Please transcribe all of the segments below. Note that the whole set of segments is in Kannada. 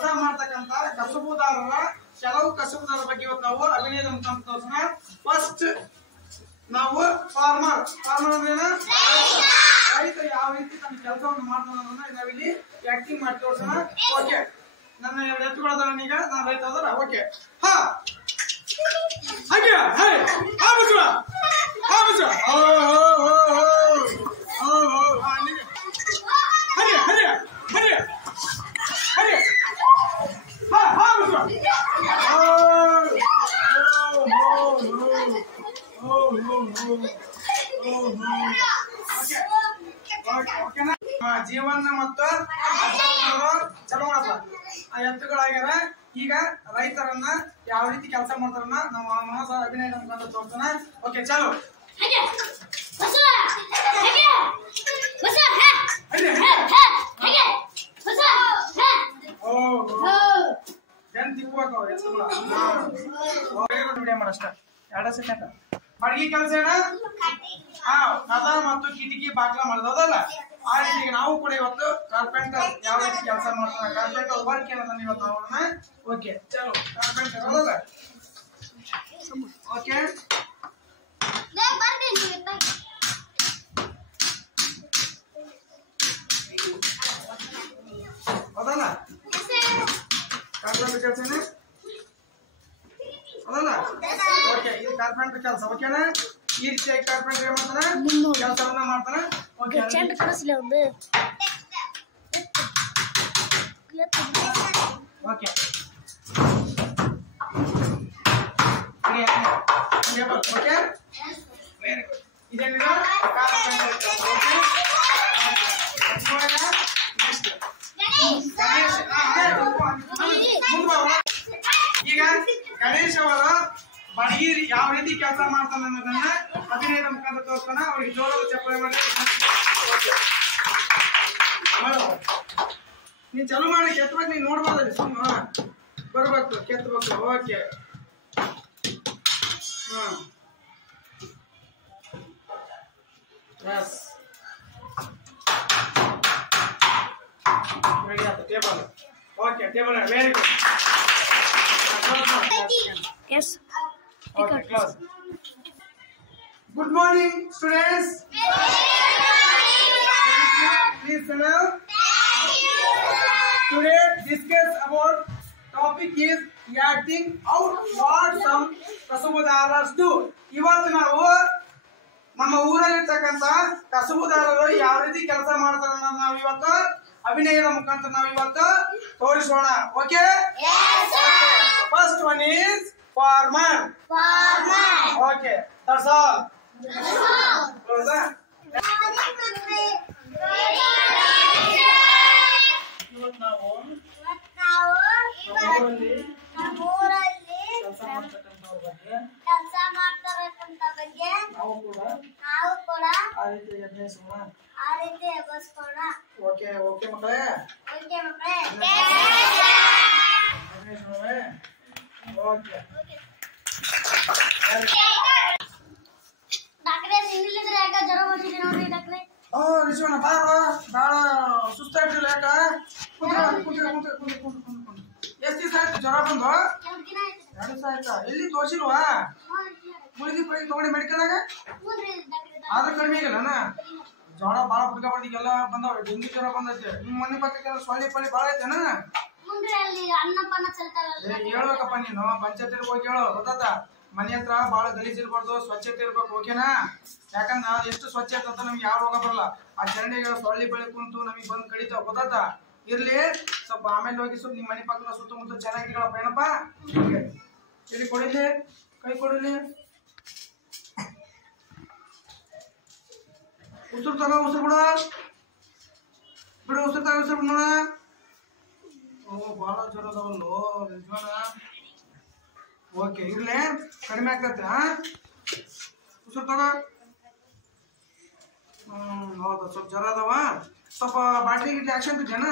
ಕೆಲಸ ಮಾಡ್ತಕ್ಕಂತ ಕಸುಬುದಾರರ ಕೆಲವು ಕಸುಬುದಾರರ ಬಗ್ಗೆ ಇವತ್ತು ನಾವು ಅಭಿನಯದ ಮುಖಾಂತರ ತೋರಿಸೋಣ. ಫಸ್ಟ್ ನಾವು ಫಾರ್ಮರ್ ಅಂದ್ರೆ ರೈತ ಯಾವ ರೀತಿ ತನ್ನ ಕೆಲಸವನ್ನು ಮಾಡ್ತಾನೆ ಅನ್ನೋದನ್ನ ನಾವಿಲ್ಲಿ ಆಕ್ಟಿಂಗ್ ಮಾಡಿ ತೋರಿಸೋಣ. ಓಕೆ, ನನ್ನ ಎರಡು ಎತ್ತುಗಳದಾರ, ಈಗ ನಾನು ರೈತ ಅದರ. ಓಕೆ, ಹಾ ಹಾಗೆ ಹೇ ಹಾ ಬಸವ ಹಾ ಬಸವ ಓ ಓ ಓ ಓ ಓ ಹರಿ ಹರಿ ಹರಿ ಹರಿ ಹಾ ಹಾ ಬಸವ ಓ ಓ ಓ ಓ ಓಕೆನಾ. ಜೀವನ ಮತ್ತು ಚಲೋ ಮಾಡಪ್ಪ ಆ ಎತ್ತುಗಳಾಗ್ಯಾರ. ಈಗ ರೈತರನ್ನ ಯಾವ ರೀತಿ ಕೆಲಸ ಮಾಡ್ತಾರನ್ನ ನಾವು ಮನೋಜ್ ಅಭಿನಯದ ಮುಖಾಂತರ ತೋರಿಸೋಣ. ಓಕೆ, ಚಲೋ ಅಷ್ಟ 2 ಸೆಕೆಂಡ್. ಅಡಿಗೆ ಕೆಲಸ ಏನ ಕದ ಮತ್ತು ಕಿಟಕಿ ಬಾಗ್ಲ ಮಾಡೋದಲ್ಲ. ಆ ರೀತಿ ನಾವು ಕೂಡ ಇವತ್ತು ಕಾರ್ಪೆಂಟರ್ ಯಾವ ರೀತಿ ಕೆಲಸ ಮಾಡ್ತಾರೆ, ಕಾರ್ಪೆಂಟರ್ ವರ್ಕ್ ಏನಂತ ಇವತ್ತು ನೋಡೋಣ. ಓಕೆ, ಚಲೋ ಕಾರ್ಪೆಂಟರ್ ಹೌದಲ್ಲ. ಓಕೆ, ಹೌದಲ್ಲ ಕಾರ್ಪೆಂಟರ್ ಕೆಲಸನೇ ಹೌದಲ್ಲ. ಓಕೆ, ಇದು ಕಾರ್ಪೆಂಟರ್ ಕೆಲಸ. ಓಕೆನಾ. ಈ ರೀತಿಯಾಗಿ ಕಾರ್ಪೆಂಟರ್ ಏನ್ ಮಾಡ್ತಾನೆ, ಕೆಲಸವನ್ನ ಮಾಡ್ತಾನೆ. Okay, okay okay, very good. ಇದೇನಿದೆ ಕಾರ್ಪೆಂಟರ್ ಕೆಲಸ. ಓಕೆ, ಈಗ ಗಣೇಶ್ ಅವರು ಬಡಗಿರಿ ಯಾವ ರೀತಿ ಕೆಲಸ ಮಾಡ್ತಾನೆ ಅನ್ನೋದನ್ನ ಅಭಿನಯದ ಮುಖಾಂತರ ತೋರಿಸೋಣ. ಅವ್ರಿಗೆ ಜೋರಾದ ಚಪ್ಪಾಳೆ ಮಾಡಿ. ನೀನ್ ಚಲೋ ಮಾಡಿ ಕೆತ್ತಬೇಕು, ನೀನ್ ನೋಡ್ಬೋದಲ್ಲಿ ಸುಮ್ಮ ಬರ್ಬೇಕು, ಕೆತ್ತಬೇಕು. ಓಕೆ, ಹಾ ಎಸ್ ರೆಡಿ ಆಯ್ತು. Table. Okay, table very good. Yes. Okay, close. Good morning, students. Please stand up. Today discuss about topic is acting out what some ಕಸುಬುದಾರರು do. ಇವತ್ತು ನಾವು ನಮ್ಮ ಊರಲ್ಲಿರ್ತಕ್ಕಂತ ಕಸುಬುದಾರರು ಯಾವ ರೀತಿ ಕೆಲಸ ಮಾಡ್ತಾರೆ ಅನ್ನೋದನ್ನ ನಾವು ಇವತ್ತು ಅಭಿನಯದ ಮುಖಾಂತರ ನಾವು ಇವತ್ತು ತೋರಿಸೋಣ. Okay, first one is farmer. Okay, that's all. ಹೌದಾ? ಇವತ್ತು ನಾವು ಕೆಲಸ ಮಾಡ್ತಾರಂತ ಬಗ್ಗೆ ನಾವು ಕೂಡ ಆ ರೀತಿ ಎಬ್ಬಿಸೋಣ. ಓಕೆ ಓಕೆ ಮಕ್ಕಳೇ, ಓಕೆ ರಿಶ್ವಣ್ಣ ಬಾಳ ಸುಸ್ತಾಗ್ಬಿಟ್ಟಿಲ್ಲ. ಯಾಕ ಎಷ್ಟು ದಿವಸ ಆಯ್ತು ಜ್ವರ ಬಂದು? 2 ದಿವಸ ಆಯ್ತಾ? ಎಲ್ಲಿ ತೋರಿಸಿಲ್ವಾ? ಮುಳಿದಿ ಪಡಿ ತಗೊಂಡಿ ಮೆಡಿಕಲ್ನಾಗ ಆದ್ರೆ ಕಡಿಮೆ ಆಗಿಲ್ಲನ? ಜ್ವರ ಬಾಳ ಹುಡುಗಬಾರ್ದಿಗೆಲ್ಲ ಬಂದವ, ಡೆಂಗಿ ಜ್ವರ ಬಂದೈತೆ. ನಿಮ್ ಮನೆ ಪಕ್ಕ ಸೊಳ್ಳಿ ಪಳ್ಳಿ ಬಾಳ ಐತೆನ? ಹೇಳ್ಬೇಕಪ್ಪ ನೀನು, ಪಂಚಾಯತ್ ಹೋಗಿ ಹೇಳು. ಗೊತ್ತಾತ? ಮನೆ ಹತ್ರ ಬಾಳ ಗಲೀಜ್ ಇರ್ಬಾರ್ದು, ಸ್ವಚ್ಛತೆ ಇರ್ಬೇಕು. ಓಕೆನಾ? ಯಾಕಂದ್ರ ಎಷ್ಟು ಸ್ವಚ್ಛ ಇರ್ತಂತ ನಮ್ಗೆ ಯಾವ ರೋಗ ಬರಲ್ಲ. ಆ ಚರಂಡಿಗಳು ಸೊಳ್ಳಿ ಬಳಿ ಕುಂತು ನಮಗ್ ಬಂದ್ ಕಡಿತಾವ. ಗೊತ್ತಾತ? ಇರ್ಲಿ, ಸ್ವಲ್ಪ ಆಮೇಲೆ ಹೋಗಿ ಸ್ವಲ್ಪ ನಿಮ್ ಮನೆ ಪಕ್ಕದ ಸುತ್ತಮುತ್ತ ಚೆನ್ನಾಗಿಗಳಪ್ಪ. ಏನಪ್ಪಾ ಇಲ್ಲಿ ಕೊಡಿಲಿ, ಕೈ ಕೊಡಿಲಿ. ಉಸಿರು ತಗೋ, ಉಸಿರು ಬಿಡು ಬಿಡು, ಉಸಿರು ತಗೋ, ಉಸಿರು ನೋಡ. ಓ ಬಾಳ ಜ್ವರ ಅದಾವಲ್ಲೋ ನಿಜವಾನ. ಓಕೆ, ಇರ್ಲಿ, ಕಡಿಮೆ ಆಗ್ತೈತೆ. ಉಸಿರು ತಗೋ. ಹೌದಾ, ಸ್ವಲ್ಪ ಜ್ವರ ಅದಾವ. ಸ್ವಲ್ಪ ಬಾಟ್ಲಿ ಗಿಟ್ಲಿ ಆಕ್ಷನ್ ಬಿದ್ದೇನ?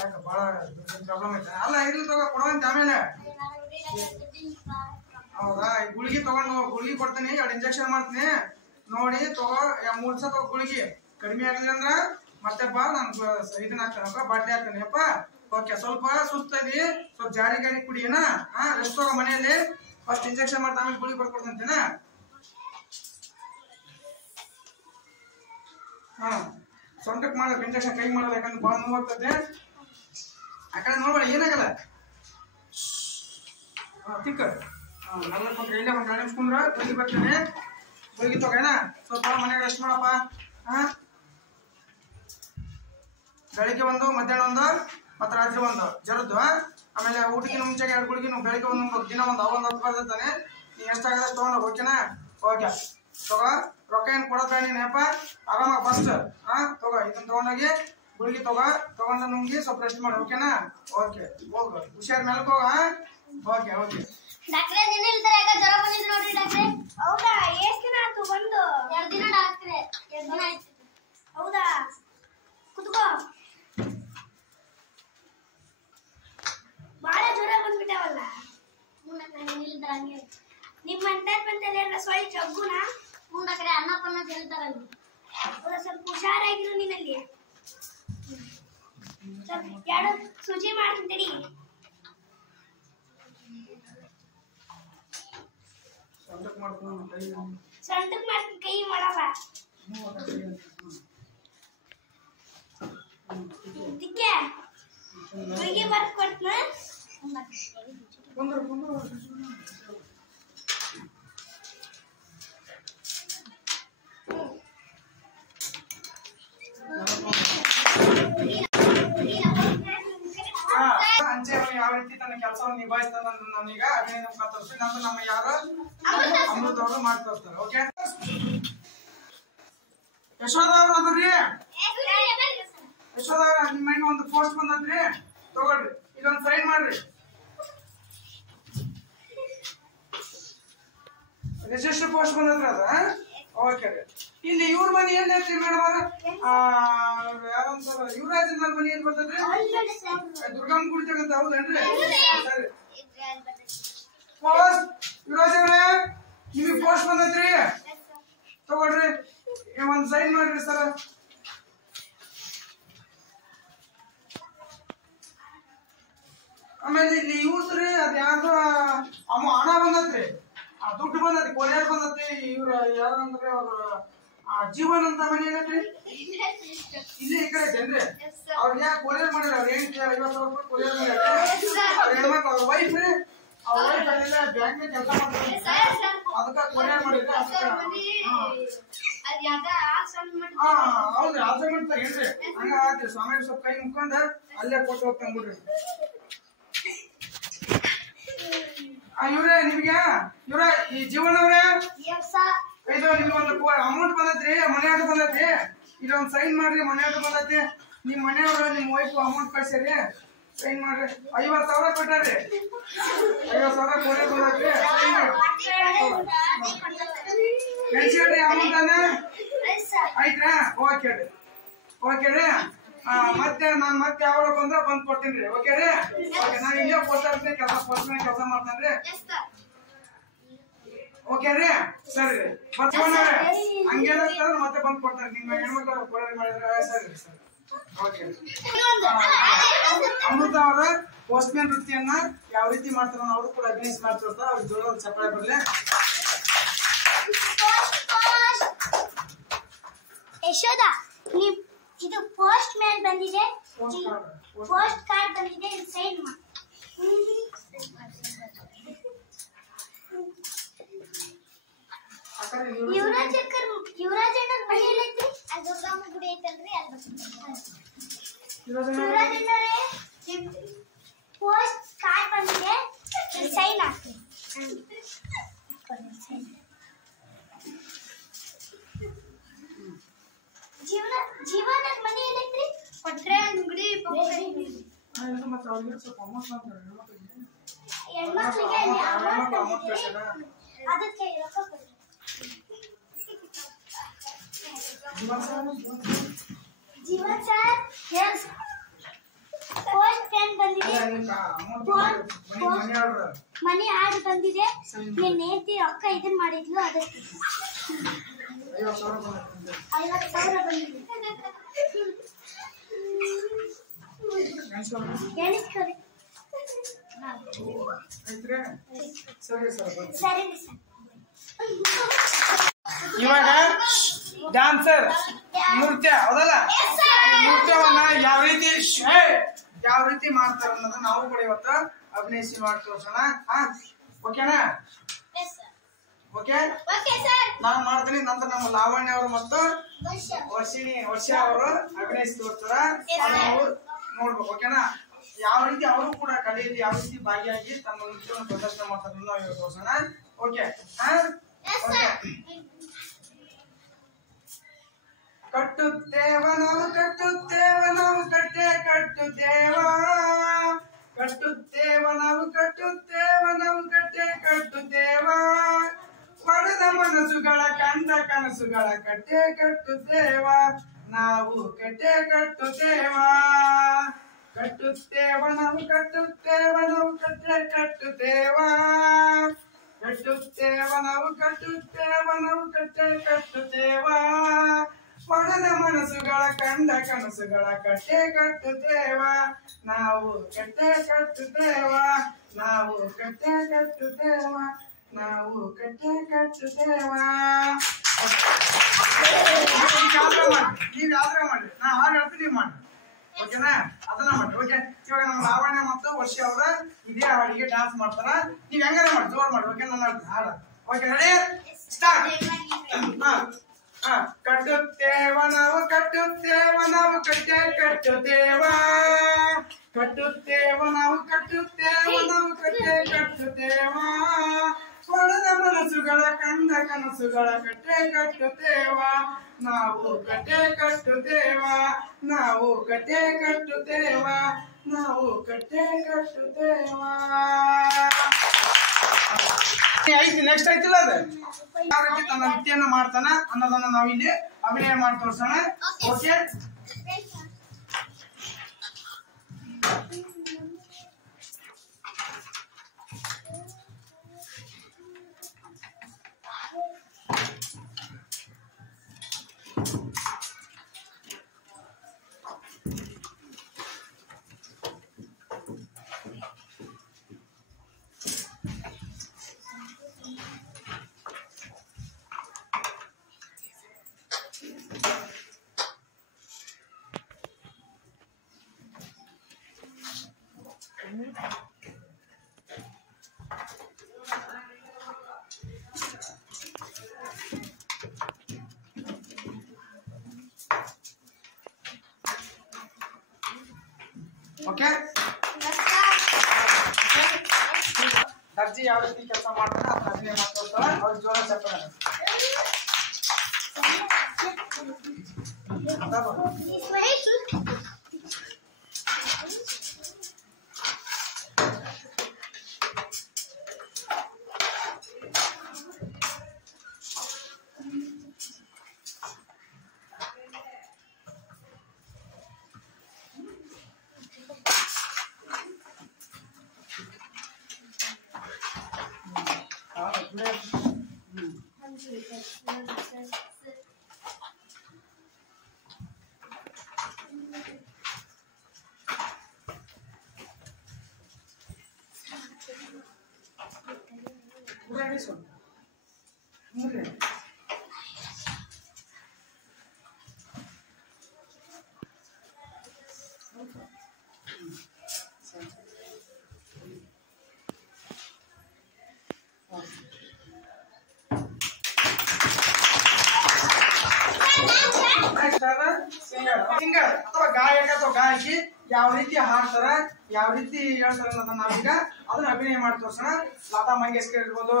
ಯಾಕ ಬಾಳ ಪ್ರಾಬ್ಲಮ್ ಐತೆ? ಅಲ್ಲ ಇರ್ಲಿ, ತಗೋ, ಕೊಡುವಂತೆ ಆಮೇಲೆ. ಹೌದಾ, ಗುಳಿಗೆ ತಗೊಂಡು ಗುಳಿಗೆ ಕೊಡ್ತೀನಿ, 2 ಇಂಜೆಕ್ಷನ್ ಮಾಡ್ತೀನಿ. ನೋಡಿ ತಗೋ, 3 ದಿವಸ ತಗೋ ಗುಳಿಗೆ. ಕಡಿಮೆ ಆಗಲಿಲ್ಲ ಅಂದ್ರ ಮತ್ತೆ ಬಾ, ನಾನು ಇದನ್ನ ಹಾಕ್ತಾನಪ್ಪ, ಬಾಟ್ಲಿ ಹಾಕ್ತಾನೆ ಅಪ್ಪ. ಓಕೆ ಸ್ವಲ್ಪ ಸುಸ್ತಾಗಿ ಸ್ವಲ್ಪ ಜಾರಿ ಗಾಡಿ ಕುಡಿಯೋಣ ರೆಸ್ಟ್ ಹೋಗೋ ಮನೆಯಲ್ಲಿ ಫಸ್ಟ್ ಇಂಜೆಕ್ಷನ್ ಮಾಡ್ತಾ ಆಮೇಲೆ ಗುಳಿಗೆ ಬರ್ಕೊಡ್ತಂತೇನ ಸೊಂಟಕ್ಕೆ ಮಾಡೋದು ಇಂಜೆಕ್ಷನ್ ಕೈ ಮಾಡೋದು ಯಾಕಂದ್ರೆ ಭಾಳ ನೋವಾಗ್ತದೆ ಆ ಕಡೆ ನೋಡ್ಬೇಡ ಏನಾಗಲ್ಲ ತಿಕ್ಕ ಎಲ್ಲ ಕೊಂಡ್ರೆ ಇಲ್ಲೇ ಒಂದು 2 ನಿಮಿಷ ಕುಂದ್ರ ಗುಳಿಗೆ ಬರ್ತೇನೆ ಗುಳಿಗೆ ತಗೋಣ ಸ್ವಲ್ಪ ಮನೆಗೆ ರೆಸ್ಟ್ ಮಾಡಪ್ಪ ಬೆಳಿಗ್ಗೆ ಒಂದು ಮಧ್ಯಾಹ್ನ ಒಂದು ಮತ್ತೆ ರಾತ್ರಿ ಒಂದು ಜರದ್ದು ಆಮೇಲೆ ಊಟಕ್ಕಿನ ಮುಂಚೆಗೆ 2 ಗುಳಿಗೆ ಬೆಳಿಗ್ಗೆ ಒಂದು ದಿನ ಒಂದು ಅವೊಂದು ಹೊತ್ತು ಬರ್ತಾನೆ ನೀ ಎಷ್ಟಾಗದ ತಗೊಂಡು ಓಕೆನಾ ಓಕೆ ತಗೋ ರೊಕ್ಕ ಏನು ಕೊಡೋದ್ ಬೇಡ ನೀನಪ್ಪ ಆರಾಮಾಗಿ ಫಸ್ಟ್ ತಗೋ ಇದನ್ನ ತಗೊಂಡೋಗಿ ಗುಳಿಗೆ ತಗೊಂಡ ನುಂಗಿ ಸ್ವಲ್ಪ ರೆಸ್ಟ್ ಮಾಡಿ ಓಕೆನಾ ಓಕೆ ಹೋಗು ಹುಷಾರ್ ಮೇಲಕ್ಕೆ ಹೋಗ ಓಕೆ ಓಕೆ ಡಾಕ್ಟ್ರೇ ದಿನ ಇಲ್ತಾರೆ ಯಾಕ ಜ್ವರ ಬಂದಿದ್ರು ನೋಡ್ರಿ ಡಾಕ್ಟ್ರೇ ಹೌದಾ ಎಷ್ಟು ದಿನ ಆಯ್ತು ಬಂದು 2 ದಿನ ಡಾಕ್ಟ್ರೇ 2 ದಿನ ಆಯ್ತು ಹೌದಾ ಕುತ್ಕೋ ಬಾಳ ಜ್ವರ ಬಂದ್ಬಿಟ್ಟವಲ್ಲ ನಿಲ್ತಾರೆ ಹಂಗೆ ನಿಮ್ಮ ಮಂಟರ್ ಬಂದಲ್ಲಿ ಎಲ್ಲ ಸೊಳ್ಳೆ ಜಗ್ಗುನ ಡಾಕ್ಟ್ರೇ ಅನ್ನಪನ್ನ ಹೇಳ್ತಾರಲ್ಲ ಸ್ವಲ್ಪ ಹುಷಾರಾಗಿರು ನೀನಲ್ಲಿ ಸ್ವಲ್ಪ 2 ಸೂಜಿ ಮಾಡ್ತೀನಿ ಸೊಂಟಕ್ಕೆ ಮಾಡ್ತೀನಿ ಕೈ ಮಾಡಲ್ಲ ದಿಕ್ಕೆ ಗುಳಿಗೆ ಬರ್ಕೊಟ್ನ ಅಂಚೆ ಯಾವ ರೀತಿ ತನ್ನ ಕೆಲಸವನ್ನು ನಿಭಾಯಿಸ್ತಾನ ನಾನೀಗ ಅಭಿನಯ ಮುಖಾಂತರ ನಂದು ನಮ್ಮ ಯಾರು ಅಮೃತ ಅವರು ಮಾಡ್ತಾ ಇರ್ತಾರೆ ಓಕೆ ಯಶೋಧ ಅವ್ರು ಅದ್ರಿ ಯಶೋಧ ಅವ್ರ ನಿಮ್ಮ ಮನೆಗೆ ಒಂದು ಪೋಸ್ಟ್ ಬಂದದ್ರಿ ತಗೊಳ್ರಿ ಇದೊಂದು ಸೈನ್ ಮಾಡ್ರಿ ರಿಜಿಸ್ಟರ್ ಪೋಸ್ಟ್ ಬಂದದ್ರಿ ಅದ ಓಕೆ ರೀ ಇಲ್ಲಿ ಇವ್ರ ಮನೆ ಏನ್ ಐತ್ರಿ ಮೇಡಮ್ ಅವ್ರ ಯಾವಂತಾರ ಯುವರಾಜ್ ಮನೆ ಏನ್ ಬರ್ತದ್ರಿ ದುರ್ಗಮ್ಮ ಗುಡಿತಕ್ಕಂತ ಹೌದೇನ್ರಿ ಸರಿ ಪೋಸ್ಟ್ ಯುವರಾಜ್ ಅವ್ರೆ ನಿಮಗೆ ಪೋಸ್ಟ್ ಬಂದೈತ್ರಿ ತಗೊಳ್ರಿ ಒಂದ್ ಸೈನ್ ಮಾಡ್ರಿ ಸರ್ ಆಮೇಲೆ ಇಲ್ಲಿ ಇವ್ರಿ ಅದ್ ಯಾರ್ದು ಹಣ ಬಂದತ್ರಿ ದುಡ್ಡು ಬಂದತಿ ಕೊರಿಯರ್ ಬಂದತಿ ಇವ್ರ ಯಾರಂದ್ರೆ ಅವ್ರ ಜೀವನ್ ಅಂತ ಮನೆ ಏನೈತ್ರಿ ಇಲ್ಲೇ ಈ ಕಡೆ ಐತೇನ್ರಿ ಅವ್ರಿಗೆ ಯಾಕೆ ಕೊರಿಯರ್ ಮಾಡ್ಯಾರ ಅವ್ರ 50,000 ರೂಪಾಯಿ ಕೊರಿಯರ್ ಮಾಡ್ಯಾರ ಅವ್ರ ಹೆಣ್ಮಕ್ಳು ಅವ್ರ ವೈಫ್ ಅವ್ರ ವೈಫ್ ಅಲ್ಲೆಲ್ಲ ಬ್ಯಾಂಕ್ ಕೆಲಸ ಮಾಡ್ತಾರೆ ಅದಕ್ಕ ಕೊರಿಯರ್ ಮಾಡಿದ್ರೆ ಹೌದ್ರಿ ಆಸೆ ಮಾಡ್ತಾರೆ ಏನ್ರಿ ಹಂಗ ಆತ್ರಿ ಸ್ವಾಮಿ ಸ್ವಲ್ಪ ಕೈ ಮುಕ್ಕೊಂಡ ಅಲ್ಲೇ ಕೊಟ್ಟು ಹೋಗ್ತಾನೆ ಬಿಡ್ರಿ ಇವ್ರೆ ನಿಮ್ಗೆ ಇವ್ರ ಈ ಜೀವನ ಅವ್ರೆ ಇದು ನಿಮ್ಗೆ ಒಂದು ಅಮೌಂಟ್ ಬಂದೈತ್ರಿ ಮನೆ ಆಟ ಬಂದೈತಿ ಇದೊಂದು ಸೈನ್ ಮಾಡ್ರಿ ಮನೆ ಆಟ ಬಂದೈತಿ ನಿಮ್ ಮನೆಯವ್ರು ನಿಮ್ ವೈಫ್ ಅಮೌಂಟ್ ಕಳ್ಸಿರಿ ಸೈನ್ ಮಾಡ್ರಿ 50,000 ಕೊಟ್ಟಾರಿ 50,000 ಕೊಡಿ ಬಂದೈತ್ರಿ ಕಳ್ಸಿಡ್ರಿ ಅಮೌಂಟ್ ಅನ್ನ ಆಯ್ತಾ ಓಕೆ ರೀ ಓಕೆ ರೀ ಮತ್ತೆ ನಾನ್ ಮತ್ತೆ ಯಾವಾಗ ಬಂದ್ರೆ ಬಂದ್ ಕೊಡ್ತೀನಿ ಓಕೆ ರೀ ನಾನು ಇಲ್ಲೇ ಪೋಸ್ಟ್ ಆಫೀಸ್ ಕೆಲಸ ಮಾಡ್ತೇನ್ರಿ ಓಕೆ ರೀ ಸರಿ ರೀ ಹಂಗೇನಾಗ್ತದ ಮತ್ತೆ ಬಂದ್ ಕೊಡ್ತಾರೆ ನಿಮ್ಮ ಹೆಣ್ಮಕ್ಳು ಕೊಡೋದು ಮಾಡಿದ್ರೆ ಸರಿ ಸರಿ ಓಕೆ ಅಮೃತ ಅವರ ಪೋಸ್ಟ್ ಮ್ಯಾನ್ ವೃತ್ತಿಯನ್ನ ಯಾವ ರೀತಿ ಮಾಡ್ತಾರ ಅವರು ಕೂಡ ಅಭಿನಯಿಸಿ ಮಾಡ್ತಿರ್ತಾರೆ ಅವ್ರಿಗೆ ಜೋರ ಚಪ್ಪಾಳೆ ಬರ್ಲಿ ಯಶೋಧ ಇದು ಪೋಸ್ಟ್ ಮ್ಯಾನ್ ಬಂದಿದೆ ಪೋಸ್ಟ್ ಕಾರ್ಡ್ ಬಂದಿದೆ ಸೈನ್ ಮಾಡಿ ಯುವರಾಜಣ್ಣ ಮನೆ ಎಲ್ಲೈತ್ರಿ ಅಲ್ಲಿ ದುರ್ಗಮ್ಮ ಗುಡಿ ಐತಲ್ರಿ ಅಲ್ಲಿ ಪೋಸ್ಟ್ ಕಾರ್ಡ್ ಬಂದಿದೆ ಸೈನ್ ಹಾಕ್ತೀನಿ ಜೀವನ ಮನೆ ಎಲ್ಲೈತ್ರಿ ಕೊಟ್ರೆ ಗುಡಿ ಹೆಣ್ಮಕ್ಳಿಗೆ ಅದಕ್ಕೆ ರೊಕ್ಕ ಕೊಡ್ರಿ ಜೀವನ್ ಸರ್ ಎಸ್ ಪೋಸ್ಟ್ ಪೆನ್ ಬಂದಿದೆ ಮನಿ ಆರ್ಡರ್ ಬಂದಿದೆ ನಿನ್ನ ನೇತಿ ರೊಕ್ಕ ಇದನ್ನ ಮಾಡಿದ್ಲು ಅದಕ್ಕೆ 50,000 ಬಂದಿದೆ ಎಣಿಸ್ಕೊರಿ. ಐತ್ರಿ? ಸರಿ ಸರ್. ಸರಿ ಸರ್. ಇವಾಗ ಡ್ಯಾನ್ಸರ್ ನೃತ್ಯ ಹೌದಲ್ಲ, ನೃತ್ಯವನ್ನ ಯಾವ ರೀತಿ ಮಾಡ್ತಾರೆ ಅನ್ನೋದನ್ನ ನಾವು ಕೂಡ ಇವತ್ತು ಅಭಿನಯಿಸಿ ಮಾಡಿ ತೋರ್ಸೋಣ. ಓಕೆನಾ? ಓಕೆ, ನಾನು ಮಾಡ್ತೀನಿ. ನಂತರ ನಮ್ಮ ಲಾವಣ್ಯ ಅವರು ಮತ್ತು ವರ್ಷ ಅವರು ಅಭಿನಯಿಸಿ ತೋರ್ತಾರ, ನಾವು ನೋಡ್ಬೇಕು. ಓಕೆನಾ? ಯಾವ ರೀತಿ ಅವರು ಕೂಡ ಕಲೆಯಲ್ಲಿ ಯಾವ ರೀತಿ ಭಾಗಿಯಾಗಿ ತಮ್ಮ ನೃತ್ಯವನ್ನು ಪ್ರದರ್ಶನ ಮಾಡ್ತಾರೆ ನಾವು ಇವಾಗ ತೋರ್ಸೋಣ. ಓಕೆ, ಕಟ್ಟುತ್ತೇವ ನಾವು ಕಟ್ಟುತ್ತೇವ ನಾವು ಕಟ್ಟೆ ಕಟ್ಟುತ್ತೇವ, ಕಟ್ಟುತ್ತೇವ ನಾವು ಕಟ್ಟುತ್ತೇವ ನಾವು ಕಟ್ಟೆ ಕಟ್ಟುತ್ತೇವ, ಪಡೆದ ಮನಸ್ಸುಗಳ ಕಂಡ ಕನಸುಗಳ ಕಟ್ಟೆ ಕಟ್ಟುತ್ತೇವ, ನಾವು ಕಟ್ಟೆ ಕಟ್ಟುತ್ತೇವ, ಕಟ್ಟುತ್ತೇವ ನಾವು ಕಟ್ಟುತ್ತೇವ ನಾವು ಕಟ್ಟೆ ಕಟ್ಟುತ್ತೇವ, ಕಟ್ಟುತ್ತೇವ ನಾವು ಕಟ್ಟುತ್ತೇವ ನಾವು ಕಟ್ಟೆ ಕಟ್ಟುತ್ತೇವ, ಪಡೆದ ಮನಸ್ಸುಗಳ ಕಂಡ ಕನಸುಗಳ ಕಟ್ಟೆ ಕಟ್ಟುತ್ತೇವ, ನಾವು ಕಟ್ಟೆ ಕಟ್ಟುತ್ತೇವ, ನಾವು ಕಟ್ಟೆ ಕಟ್ಟುತ್ತೇವ, ನಾವು ಕಟ್ಟೆ ಕಟ್ಟುತ್ತೇವ. ನೀವ್ ಯಾವ್ದ್ರ ಮಾಡ್ರಿ, ನಾ ಹಾಡು ಹೇಳ್ತೀನಿ, ನೀವು ಮಾಡ್ರಿ. ಓಕೆನಾ? ಅದನ್ನ ಮಾಡ್ರಿ. ಓಕೆ, ಇವಾಗ ನಮ್ಮ ಲಾವಣ್ಯ ಮತ್ತು ವರ್ಷ ಅವರ ಇದೇ ಹಾಡಿಗೆ ಡ್ಯಾನ್ಸ್ ಮಾಡ್ತಾರ. ನೀವ್ ಹೆಂಗಾರ ಮಾಡಿ, ಜೋರ್ ಮಾಡಿ. ಓಕೆ, ನನ್ನ ಹಾಡ. Okay, ready, start. ಕಟ್ಟುತ್ತೇವ ನಾವು ಕಟ್ಟುತ್ತೇವ ನಾವು ಕಟ್ಟೆ ಕಟ್ಟುತ್ತೇವ, ಕಟ್ಟುತ್ತೇವ ನಾವು ಕಟ್ಟುತ್ತೇವ ನಾವು ಕಟ್ಟೆ ಕಟ್ಟುತ್ತೇವ, ಪಡೆದ ಮನಸ್ಸುಗಳ ಕಂಡ ಕನಸುಗಳ ಕಟ್ಟೆ ಕಟ್ಟುತ್ತೇವ, ನಾವು ಕಟ್ಟೆ ಕಟ್ಟುತ್ತೇವ, ನಾವು ಕಟ್ಟೆ ಕಟ್ಟುತ್ತೇವ, ನಾವು ಕಟ್ಟೆ ಕಟ್ಟುತ್ತೇವ. ಐತಿ, ನೆಕ್ಸ್ಟ್ ಐತಿಲ್ಲ ಅದು ಯಾವ ರೀತಿ ತನ್ನ ನೃತ್ಯನ್ನ ಮಾಡ್ತಾನ ಅನ್ನೋದನ್ನ ನಾವು ಇಲ್ಲಿ ಅಭಿನಯ ಮಾಡಿ ತೋರ್ಸೋಣ. ಓಕೆ, ಓಕೆ, ದರ್ಜಿ ಯಾವ ರೀತಿ ಕೆಲಸ ಮಾಡ್ತಾನೆ ಅದನ್ನ ಅಭಿನಯ ಮಾಡ್ಕೊಳ್ತಾರ. ಅವ್ರ ಜೋರ ಚಪ್ಪಾಳೆ. ಸಿಂಗರ್ ಅಥವಾ ಗಾಯಕ ಅಥವಾ ಗಾಯಕಿ ಯಾವ ರೀತಿ ಹಾಡ್ತಾರ, ಯಾವ ರೀತಿ ಹೇಳ್ತಾರ ಅನ್ನೋದನ್ನ ನಾವೀಗ ಅದನ್ನ ಅಭಿನಯ ಮಾಡಿ ತೋರ್ಸೋಣ. ಲತಾ ಮಂಗೇಶ್ಕರ್ ಇರ್ಬೋದು,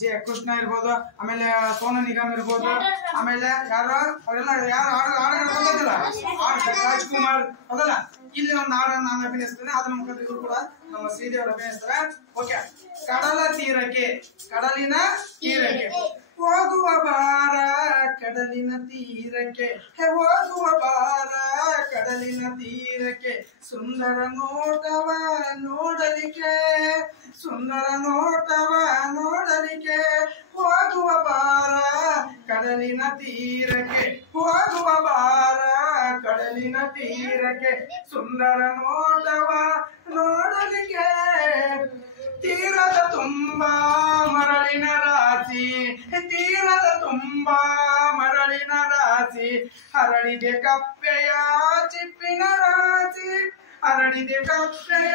ಜೆ ಕೃಷ್ಣ ಇರ್ಬೋದು, ಆಮೇಲೆ ಸೋನು ನಿಗಮ್ ಇರ್ಬೋದು, ಆಮೇಲೆ ಯಾರು ಅವರೆಲ್ಲ ಯಾರು ಹಾಡುಗಳು ಬಂದಿಲ್ಲ, ರಾಜ್ಕುಮಾರ್ ಅದಲ್ಲ. ಇಲ್ಲಿ ಒಂದು ಹಾಡನ್ನು ನಾನು ಅಭಿನಯಿಸ್ತೇನೆ, ಅದನ್ನ ಮುಖಾಂತರ ಇವರು ಕೂಡ ನಮ್ಮ ಶ್ರೀದೇವರು ಅಭಿನಯಿಸ್ತಾರೆ. ಓಕೆ, ಕಡಲ ತೀರಕ್ಕೆ, ಕಡಲಿನ ತೀರಕ್ಕೆ ಹೋಗುವ ಬಾರ ಕಡಲಿನ ತೀರಕ್ಕೆ, ಹೋಗುವ ಬಾರ ಕಡಲಿನ ತೀರಕ್ಕೆ, ಸುಂದರ ನೋಟವ ನೋಡಲಿಕ್ಕೆ, ಸುಂದರ ನೋಟವ ನೋಡಲಿಕ್ಕೆ, ಹೋಗುವ ಬಾರ ಕಡಲಿನ ತೀರಕ್ಕೆ, ಹೋಗುವ ಬಾರ ಕಡಲಿನ ತೀರಕ್ಕೆ ಸುಂದರ ನೋಟವ ನೋಡಲಿಕ್ಕೆ ತೀರದ ತುಂಬಾ ಮರಳಿನ ರಾಶಿ ತೀರದ ತುಂಬಾ ಮರಳಿನ ರಾಶಿ ಹರಡಿದೆ ಕಪ್ಪೆಯ ಚಿಪ್ಪಿನ ರಾಶಿ ಹರಡಿದೆ ಕಪ್ಪೆಯ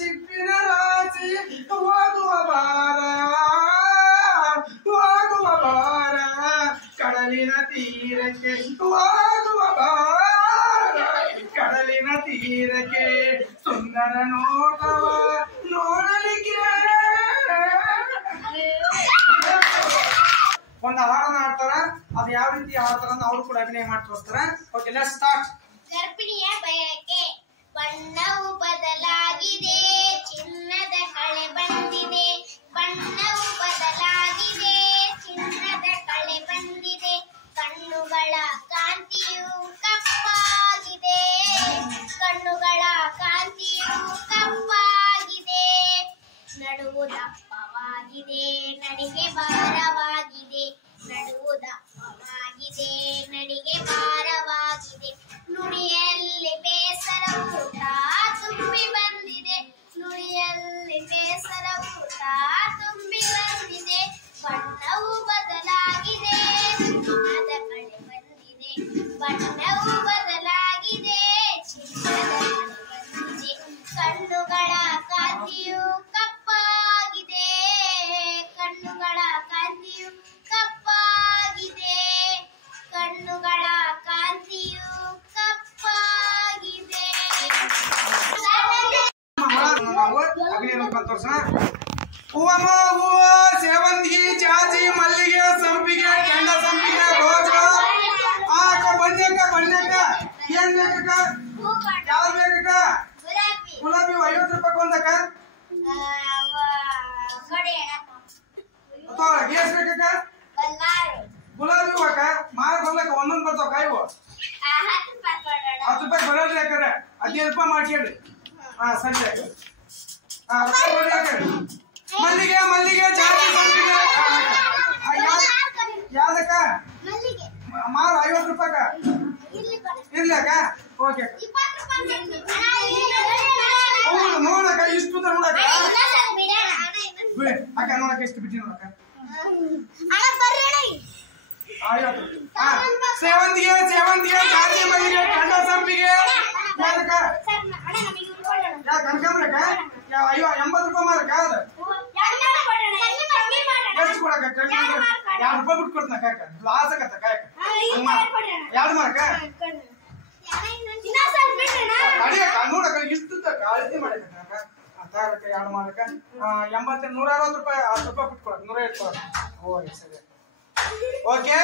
ಚಿಪ್ಪಿನ ರಾಶಿ ಹೋಗುವ ಬಾರ ಕಡಲಿನ ತೀರಕ್ಕೆ ಹೋಗುವ ಬಾರ ಕಡಲಿನ ತೀರಕ್ಕೆ ಸುಂದರ ನೋಟವ ನೋಡಲಿಕ್ಕೆ ಒಂದು ಹಾಡನ್ನ ಹಾಡ್ತಾರ ಅದು ಯಾವ ರೀತಿ ಹಾಡ್ತಾರ ಅಂತ ಅವ್ರು ಕೂಡ ಅಭಿನಯ ಮಾಡಿ ತೋರಿಸ್ತಾರ. Okay let's start. ಗರ್ಭಿಣಿಯ ಬಯಕೆ ಬಣ್ಣವು ಬದಲಾಗಿದೆ ಚಿನ್ನದ ಕಳೆ ಬಂದಿದೆ ಬಣ್ಣವು ಬದಲಾಗಿದೆ ಚಿನ್ನದ ಕಳೆ ಬಂದಿದೆ ಕಣ್ಣುಗಳ ಕಾಂತಿಯು ಕಪ್ಪಾಗಿದೆ ಕಣ್ಣುಗಳ ಕಾಂತಿಯು ಕಪ್ಪಾಗಿದೆ ನಡುವು ದಪ್ಪವಾಗಿದೆ ನಡಿಗೆ ಭಾರವಾಗಿದೆ ನಡುವು ದಪ್ಪವಾಗಿದೆ ನಡಿಗೆ ಭಾರವಾಗಿದೆ ನುಡಿಯಲ್ಲಿ ಬೇಸರವು ತುಂಬಿ ಬಂದಿದೆ ನುಡಿಯಲ್ಲಿ ಬೇಸರವು ತುಂಬಿ ಬಂದಿದೆ ಬಣ್ಣವು ಬದಲಾಗಿದೆ ಚಿನ್ನದ ಕಳೆ ಬಂದಿದೆ ಬಣ್ಣವು ಬದಲಾಗಿದೆ ಚಿನ್ನದ ಕಳೆ ಬಂದಿದೆ ಕಣ್ಣುಗಳ ಕಾಂತಿಯು ಕಪ್ಪಾಗಿದೆ ಕಣ್ಣುಗಳ ಕಾಂತಿಯು ಕಪ್ಪಾಗಿದೆ ಕಣ್ಣುಗಳ ಕಾಂತಿಯು ಕಪ್ಪಾಗಿದೆ. ನಾವು ಅಭಿನಯ ಮಾಡ್ಕೊಂಡು ತೋರ್ಸೋಣ. ಹೂವಮ್ಮ ಹೂವ ಸೇವಂತಿಗೆ ಜಾಜಿ ಮಲ್ಲಿಗೆ ಸಂಪಿಗೆ ಕೆಂಡ ಸಂಪಿಗೆ ರೋಜ ಬಣ್ಣಕ್ಕ ಬಣ್ಣಕ್ಕ ಏನ್ ಬೇಕಕ್ಕ ಯಾವ್ದು ಬೇಕಕ್ಕ ಗುಲಾಬಿ 50 ರೂಪಾಯಿ ಒಂದಕ್ಕ ಎಷ್ಟು ಬೇಕಕ್ಕ ಗುಲಾಬಿ ಹೂವಕ್ಕ ಮಾರ್ ಬರ್ಲಕ್ಕ ಒಂದೊಂದ್ ಬರ್ತಾವ ಕಾಯಿವು 10 ರೂಪಾಯಿ ಬರೋದ್ರಿ ಯಾಕಂದ್ರೆ 15 ರೂಪಾಯಿ ಮಾಡ್ಕೇಳ್ರಿ. ಹಾ ಸರಿ ಮಲ್ಲಿಗೆ ಮಲ್ಲಿಗೆ ಜಾಸ್ತಿ ಸಂಪಿಗೆ ಯಾವ್ದಕ್ಕ ಮಾರು 50 ರೂಪಾಯಿಕ ಇರ್ಲಕ್ಕ ಓಕೆ ನೋಡಕ್ಕ ಇಷ್ಟು ನೋಡಕ್ಕ ಅಕ್ಕ ನೋಡಕ್ಕ ಎಷ್ಟು ಬಿಟ್ಟಿ ನೋಡಕ್ಕ 50. ಸೇವಂತಿಗೆ ಸೇವಂತಿಗೆ ಜಾತಿ ಮಲ್ಲಿಗೆ ಕಂಡ ಸಂಪಿಗೆ ಯಾವ್ದಕ್ಕ ಕನಕಾಂಬ್ರಕ್ಕ 80 ರೂಪಾಯಿ ಮಾರಕ್ಕ ಅದು ಎಷ್ಟು ಕೊಡಕ್ಕ 2 ರೂಪಾಯಿ ಬಿಟ್ಟು ಕೊಡ್ತಾನ ಕಾಕ ಲಾಸ್ ಆಗತ್ತ ಕಾಕ ಯಾವ್ದು ಮಾರಕ್ಕ ನೋಡಕ್ಕ ಇಷ್ಟು ಅಳತಿ ಮಾಡಕ್ಕ ಕಾಕ ಯಾವ್ದು ಮಾಡಕ್ಕ 160 ರೂಪಾಯಿ 10 ರೂಪಾಯಿ ಬಿಟ್ಟು ಕೊಡಕ್ 150 ಕೊಡಕ್ ಓ ಸರಿ ಓಕೆ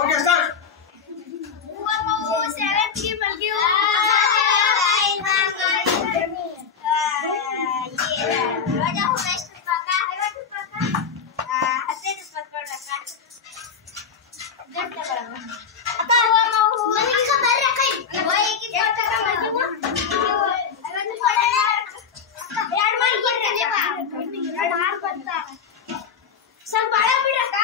ಓಕೆ ಸ್ಟಾರ್ಟ್. ಸ್ವಲ್ಪ ಹಳ ಬಿಡಕ್ಕ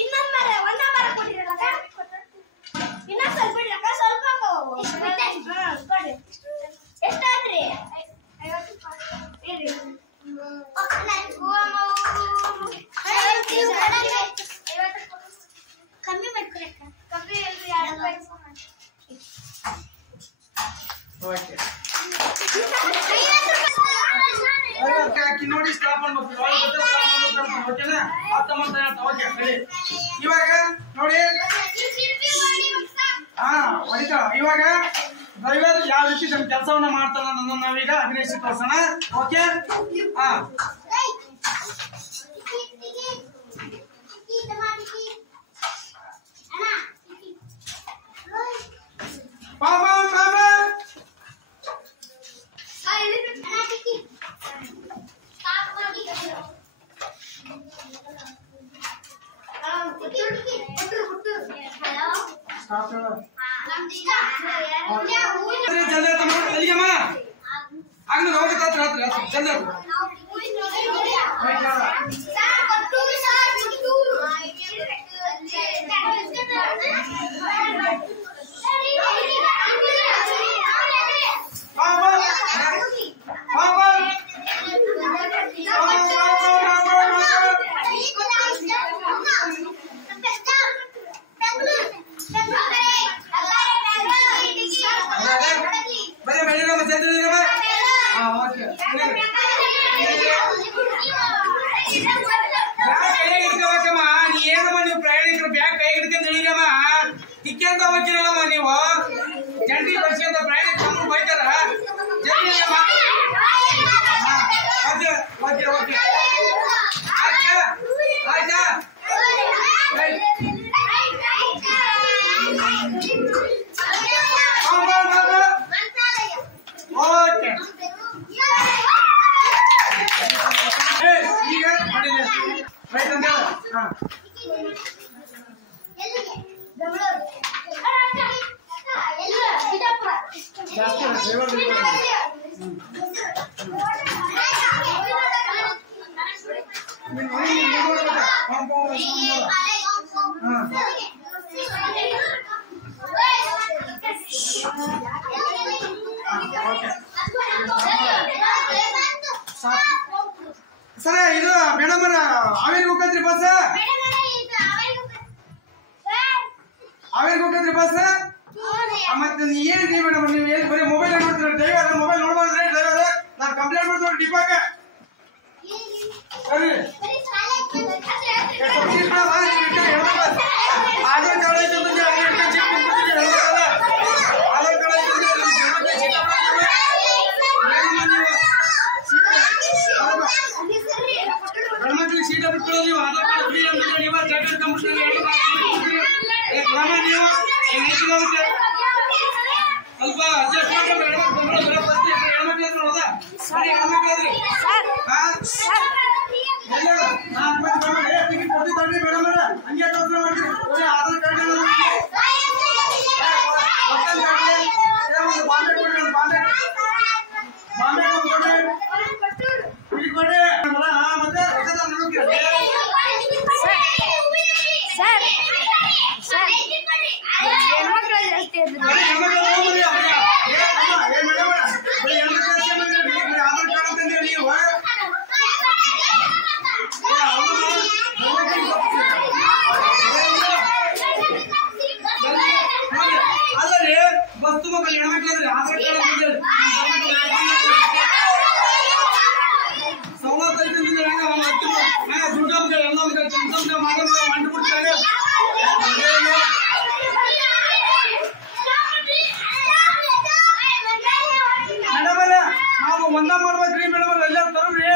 ಇನ್ನೊಂದ್ ಮರ ಒಂದ ಮರ ಕೊಟ್ಟಿರಲ್ಲ ಇನ್ನೊಂದ್ ಸ್ವಲ್ಪ ಬಿಡ್ಲಕ್ಕ ಸ್ವಲ್ಪ ಕೊಡಿ ಎಷ್ಟಾದ್ರಿ 50 ಕಮ್ಮಿ ಮಾಡ್ಕೊಳಕ್ಕ ಕಮ್ಮಿ ನೋಡಿ ಸ್ಟಾಪ್ ಮಾಡ್ಬೇಕು ಓಕೆನಾ ಅರ್ಥ ಮಾಡ್ತಾ ಓಕೆ ಸರಿ ಇವಾಗ ನೋಡಿ ಹೊಡಿತಾ ಇವಾಗ ಡ್ರೈವರ್ ಯಾವ ರೀತಿ ನಮ್ಮ ಕೆಲಸವನ್ನ ಮಾಡ್ತಾನ ನನ್ನ ನಾವೀಗ ಅಭಿನಯಿಸಿ ತೋರ್ಸೋಣ ಓಕೆ ಜಲ್ದಿ ಅಂತ ಹೇಳಿದ್ರಮ್ಮ ಓಕೆ ಬ್ಯಾಗ್ ಕೈ ಹಿಡ್ಕೋಬೇಕಮ್ಮ ನೀ ಏನಮ್ಮ ನೀವು ಪ್ರಯಾಣಿಕರು ಬ್ಯಾಗ್ ಕೈ ಹಿಡ್ಕೊಂಡು ಹೇಳಿರಮ್ಮ ಟಿಕ್ಕೆ ಅಂತ ಹೋಗ್ತೀರಲ್ಲಮ್ಮ ನೀವು ಜಂಟಿ ಬಸ್ ಅಂತ ಪ್ರಯಾಣಿಕರು ಬೈತಾರ ಜಲ್ದಿ ಓಕೆ ಓಕೆ ಆಯ್ತಾ ಆಯ್ತಾ ಓಕೆ ಈಗ ಮಾಡಿಲ್ಲ ರೈಟ್ ಅಂತ ಹಾ ಸರ ಇದು ಮೇಡಮ್ ಹಾವೇರಿಗೆ ಹೋಗತ್ರಿ ಬಸ್ ಹಾವೇರಿಗೆ ಹೋಗತ್ರಿ ಬಸ್ ಮತ್ತೆ ಏನಿದೆ ಮೇಡಮ್ ನೀವು ಏನು ಬರೀ ಮೊಬೈಲ್ ನೋಡ್ತೀರ ಡ್ರೈವರ್ ಮೊಬೈಲ್ ನೋಡ್ಬಾರ್ದ್ರೆ ಡ್ರೈವರ್ ನಾನು ಕಂಪ್ಲೇಂಟ್ ಮಾಡ್ತೀನಿ ಡಿಪಾಕ್ಕೆ ಸರಿ ಆಧಾರ್ ಕಾರ್ಡ್ ಐತೆ ಆಧಾರ್ ಗಂಡ್ಮಕ್ಳಿಗೆ ಸೀಟ ಬಿಟ್ಕೊಳ್ಳೋ ನೀವು ಆಧಾರ್ ಕಾರ್ಡ್ ಫ್ರೀ ಅಂದ್ರೆ ನೀವು ಜಾಕೆಟ್ ಕಂಪ್ಯೂಟರ್ ನೀವು ಏನಾಗುತ್ತೆ ಸ್ವಲ್ಪ ಅಡ್ಜಸ್ಟ್ ಮಾಡ್ಕೊಂಡು ಹೆಣ್ಮಕ್ಳು ಹತ್ರ ಹೋದ ಸರಿ ಹೆಣ್ಮಕ್ಳಾದ್ರಿ ಟಿಕೆಟ್ ಕೊಡ್ತಿದ್ರಿ ಮೇಡಮ್ ಹಂಗೆ ಯೋಚನೆ ಮಾಡ್ತೀವಿ ಆಧಾರ್ ಕಾರ್ಡ್ ವಸ್ತು ಮಕ್ಕಳು ಹೆಣ್ಮಕ್ಳಾದ್ರೆ ಆಧಾರ್ ಕಾರ್ಡ್ ಸವಲತ್ತು ಐತೆ ದುರ್ಗಾ ಎಲ್ಲ ಮಾಡ್ಬಿಡ್ತಾರೆ ಮೇಡಮ್ ಅಲ್ಲ ನಾವು ಒಂದ ಮಾಡ್ಬೇಕ್ರಿ ಮೇಡಮ್ ಎಲ್ಲ ತರ್ರಿ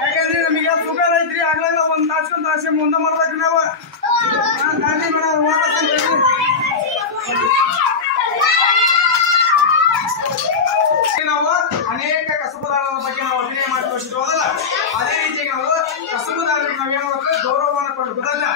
ಯಾಕಂದ್ರೆ ನಮಗೆ ಸುಖ ಐತ್ರಿ ಆಗ್ಲಾಗ ಒಂದ್ ತಾಸೆ ಮುಂದ ಮಾಡ್ಬೇಕ್ರಿ ನಾವು ಗಾಡಿ ಮೇಡಮ್ ನಾವು ಅನೇಕ ಕಸಬುದಾರರ ಬಗ್ಗೆ ನಾವು ಅಭಿನಯ ಮಾಡಿ ತೋರಿಸಿರೋದಲ್ಲ ಅದೇ ರೀತಿಯಾಗಿ ನಾವು ಕಸಬುದಾರರಿಗೆ ನಾವೇನ್ ಮಾಡ್ಬೇಕು ಗೌರವವನ್ನು ಕೊಡಬೇಕು ಗೊತ್ತಲ್ಲ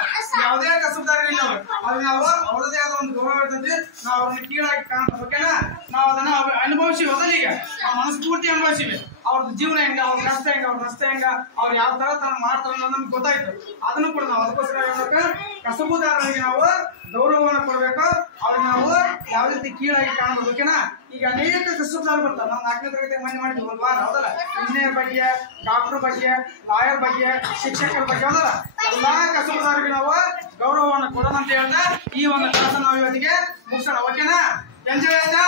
ಯಾವುದೇ ಕಸಬುದಾರರಿಗೆ ಅದು ನಾವು ಅವರದೇ ಆದ ಒಂದು ಗೌರವ ಇರ್ತದೆ ನಾವು ಅವ್ರನ್ನ ಕೀಳಾಗಿ ಕಾಣ್ತದೆ ಓಕೆನಾ ನಾವು ಅದನ್ನ ಅನುಭವಿಸಿ ಮೊದಲಿಗೆ ನಾವು ಮನಸ್ಫೂರ್ತಿ ಅನುಭವಿಸಿವಿ ಅವ್ರದ್ದು ಜೀವನ ಹೆಂಗ ಅವ್ರ ಕಷ್ಟ ಹೆಂಗ ಅವ್ರ ನಷ್ಟ ಹೆಂಗ ಅವ್ರು ಯಾವ ತರ ತಾನು ಮಾಡ್ತಾರೆ ಅನ್ನೋದು ನಮ್ಗೆ ಗೊತ್ತಾಯ್ತು ಅದನ್ನು ಕೂಡ ನಾವು ಅದಕ್ಕೋಸ್ಕರ ಹೇಳ್ಬೇಕು ಕಸಬುದಾರರಿಗೆ ನಾವು ಗೌರವವನ್ನು ಕೊಡ್ಬೇಕು ಅವ್ರಿಗೆ ನಾವು ಯಾವ ರೀತಿ ಕೀಳಾಗಿ ಕಾಣಬಹುದು ಓಕೆನಾ ಈಗ ಅನೇಕ ಕಸಬುದಾರ ಬರ್ತಾರೆ ನಾವು 4ನೇ ತರಗತಿ ಮನೆ ಮಾಡಿದ್ವಿ ಒಂದು ವಾರ ಹೌದಲ್ಲ ಇಂಜಿನಿಯರ್ ಬಗ್ಗೆ ಡಾಕ್ಟರ್ ಬಗ್ಗೆ ಲಾಯರ್ ಬಗ್ಗೆ ಶಿಕ್ಷಕರ ಬಗ್ಗೆ ಹೌದಲ್ಲ ಎಲ್ಲಾ ಕಸಬುದಾರರಿಗೆ ನಾವು ಗೌರವವನ್ನು ಕೊಡೋಣ ಅಂತ ಹೇಳ್ತಾ ಈ ಒಂದು ಕೆಲಸ ನಾವು ಇವತ್ತಿಗೆ ಮುಗಿಸೋಣ ಓಕೆನಾ ಎಂಜಾಯ್ ಆಯ್ತಾ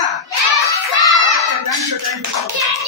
ಥ್ಯಾಂಕ್ ಯು